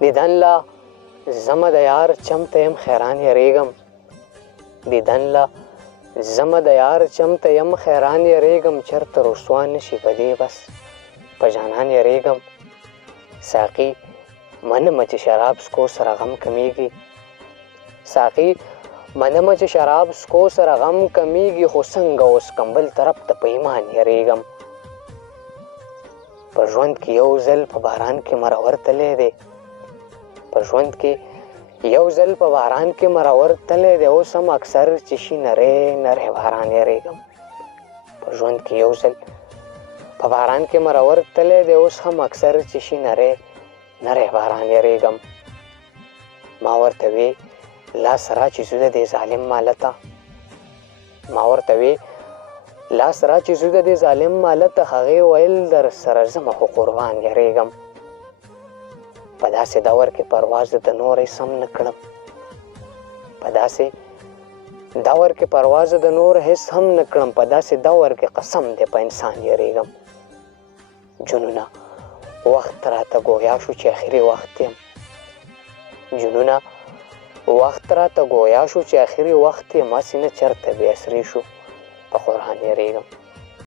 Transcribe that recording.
دیدن لا زمه د یار چمته یم خیران یریږم دیدن لا زمه د یار چمته یم خیران یریږم چرته رسوا نشي په دې بس په جانان یریږم ساقي منمه چې شراب سکو سره غم کمیږي ساقي منمه چې شراب سکو سره غم کمیږي خو څنګه اوس کمبل طرف ته په ایمان یریږم په ژوند کې یو ځل په باران کې مرور تلی دی په ژوند کې یو ځل په باران کې مرور تلی دی اوس هم اکثر چې شي نری نری باران یریږم په ژوند کې یو ځل په باران کې مرور تلی دی اوس هم اکثر چې شي نری نری باران یریږم ما ورته وی لاس را چې زو د دې ظالم مالته ما ورته وی لاس را چې زو د دې ظالم مالته هغې ویل در سره زما خو قربان یریږم په داسې دور کې پرواز د نورې سم نه کړم په داسې دور کې پرواز د نور هېڅ هم نه کړم په داسې دور کې قسم دی په انسان یریږم جنونه وخت راته ګویا شو چې اخري وخت یم جنونه وخت راته ګویا شو چې اخري وخت یم هسې نه چېرته بې اثرې شو په قرآن یریږم